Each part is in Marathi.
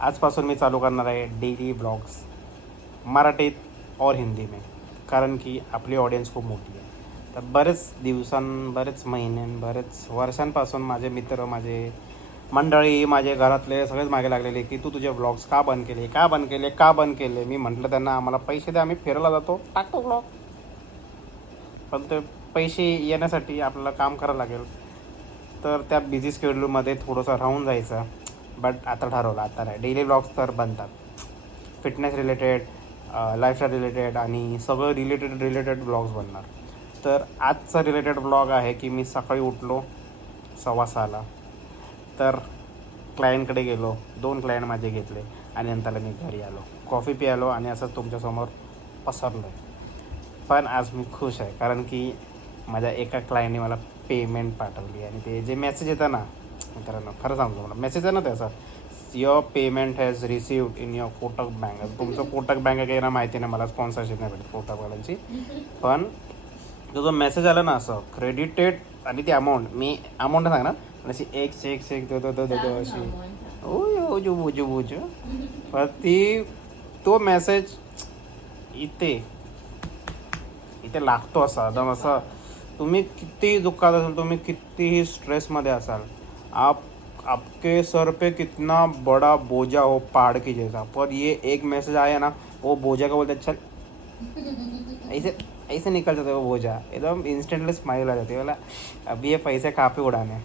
आजपासून मी चालू करणार आहे डेली ब्लॉग्स मराठीत और हिंदी में, कारण की आपली ऑडियन्स खूप मोठी आहे. तर बरेच बरेच वर्षांपासून माझे मित्र, माझे मंडळी, माझे घरातले सगळेच मागे लागलेले की तू तुझे ब्लॉग्स का बंद केले. मी म्हटलं त्यांना आम्हाला पैसे द्या, आम्ही फिरायला जातो, टाकतो ब्लॉग. पण ते पैसे येण्यासाठी आपल्याला काम करावं लागेल. तर त्या बिझी शेड्यूलमध्ये थोडंसं राहून जायचं. बट आता ठरवलं, आता नाही, डेली ब्लॉग्स तर बनतात. फिटनेस रिलेटेड, लाईफस्टाईल रिलेटेड आणि सगळं रिलेटेड ब्लॉग्स बनणार. तर आजचा रिलेटेड ब्लॉग आहे की मी सकाळी उठलो 6:15ला. तर क्लायंटकडे गेलो, 2 क्लायंट माझे घेतले आणि नंतर मी घरी आलो, कॉफी प्यालो आणि असंच तुमच्यासमोर पसरलो आहे. पण आज मी खुश आहे कारण की माझ्या एका क्लायंटने मला पेमेंट पाठवली आणि ते जे मेसेज येतं ना मित्रांनो, खरं सांगतो मला, मेसेज आहे ना त्याचा, your payment has received in your Kotak bank. तुमचं कोटक बँक काही ना माहिती नाही, मला स्पॉन्सरशिप नाही भेटत कोटकवाल्यांची. पण तो जो मेसेज आला ना असं क्रेडिटेड आणि ती अमाऊंट सांगणार पण अशी एक चेक दो अशी ओजू पण तो मेसेज इथे लागतो असा एकदम असं. तुम्ही कितीही दुःखात असाल, तुम्ही कितीही स्ट्रेसमध्ये असाल, आपके सर पे कितना बड़ा बोझा हो पहाड़ की जैसा, पर ये एक मैसेज आया ना, वो बोझा का बोलते चल ऐसे ऐसे निकल जाता है वो बोझा, एकदम इंस्टेंटली स्माइल आ जाती है, बोला अभी ये पैसे कहाँ पे उड़ाने.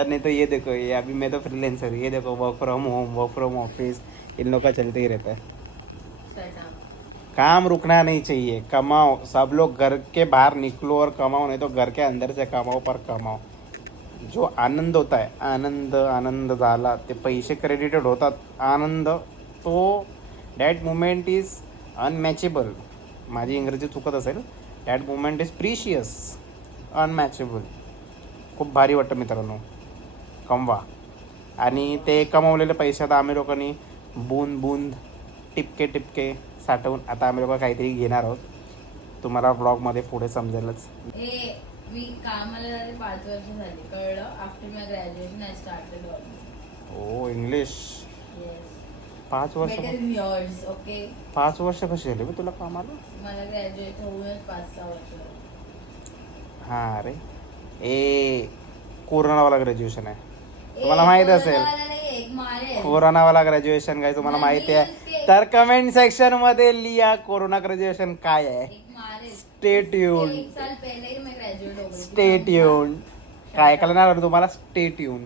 नहीं तो ये देखो, ये अभी मैं तो फ्रीलांसर, ये देखो work from home, work from office, in लोग का चलते ही रहता है. काम रुकना नहीं चाहिए, कमाओ. सब लोग घर के बाहर निकलो और कमाओ, नहीं तो घर के अंदर से कमाओ, पर कमाओ. जो आनंद होता है, आनंद झाला, ते पैसे क्रेडिटेड होतात, आनंद तो दॅट मुमेंट इज अनमॅचेबल. माझी इंग्रजी चुकत असेल, दॅट मुमेंट इज प्रिशियस, अनमॅचेबल. खूप भारी वाटतं मित्रांनो, कमवा. आणि ते कमावलेले पैसे आता आम्ही लोकांनी बूंद टिपके साठवून आता आम्ही लोक काहीतरी घेणार आहोत. तुम्हाला ब्लॉगमध्ये पुढे समजेलच. मी कामाला 5 वर्ष झाली, कळलं. After my graduation I started ओ इंग्लिश. 5 वर्ष? ओके, 5 वर्ष कशी झाली बे तुला कामाला? मला ग्रॅज्युएट होऊनच 5-6 वर्ष. हां अरे कोरोनावाला ग्रॅज्युएशन आहे, तुम्हाला माहित असेल. कोरोनावाला ग्रॅज्युएशन काय तुम्हाला माहिती आहे तर कमेंट सेक्शन मध्ये लिहा कोरोना ग्रॅज्युएशन काय आहे. स्टे ट्यून काय ऐकायला नाही तुम्हाला. Stay tune.